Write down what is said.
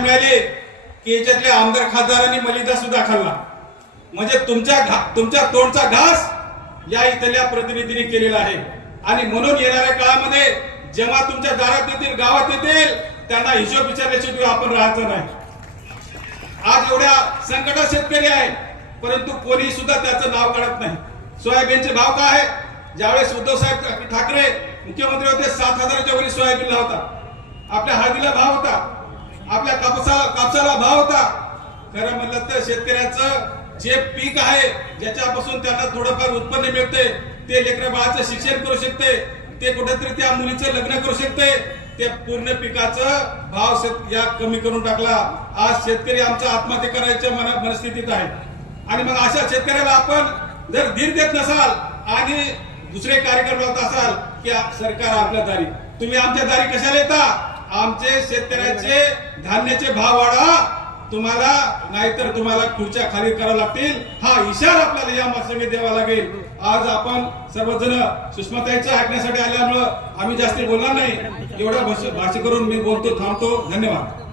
मिळाली की याच्यातल्या आमदार खासदारांनी मलिदा सुद्धा खाल्ला. म्हणजे तुमच्या घा तुमच्या तोंडचा घास या इथल्या प्रतिनिधींनी केलेला आहे. आणि म्हणून येणाऱ्या काळामध्ये जेव्हा तुमच्या दारात येतील गावात येतील त्यांना हिशोब विचारल्याशिवाय आपण राहायचं नाही. आज एवढ्या संकटात शेतकरी आहे परंतु कोणी सुद्धा त्याचं नाव काढत नाही. सोयाबीनचे भाव काय आहे ज्यावेळेस उद्धव साहेब ठाकरे मुख्यमंत्री होते सात हजाराच्या वरी सोयाबीनला होता आपल्या हळदीला भाव होता. आपल्या कापसाला कापसाला भाव होता. खरं म्हणलं तर शेतकऱ्याचं जे पीक आहे ज्याच्यापासून त्यांना थोडंफार उत्पन्न मिळते ते लेकर बाळाचं शिक्षण करू शकते ते कुठेतरी त्या मुलीचं लग्न करू शकते ते पूर्ण पिकाचं भाव शेत- या कमी करून टाकला. आज शेतकरी आमच्या आत्महत्या करायच्या मनस्थितीत आहे. आणि मग अशा शेतकऱ्याला आपण जर धीर देत नसाल आणि दुसरे कार्यक्रम लावत असाल की सरकार आपल्या दारी. तुम्ही आमच्या दारी कशाला येता? आमचे शेतकऱ्याचे धान्याचे भाव वाढा. तुम्हाला नाहीतर तुम्हाला खुर्च्या खाली कराव्या लागतील. हा इशारा आपल्याला या मार्गाने द्यावा लागेल. आज आपण सर्वजण सुषमाताईचं ऐकण्यासाठी आल्यामुळं आम्ही जास्त बोलणार नाही. एवढा भाषे करून मी बोलतो थांबतो. धन्यवाद.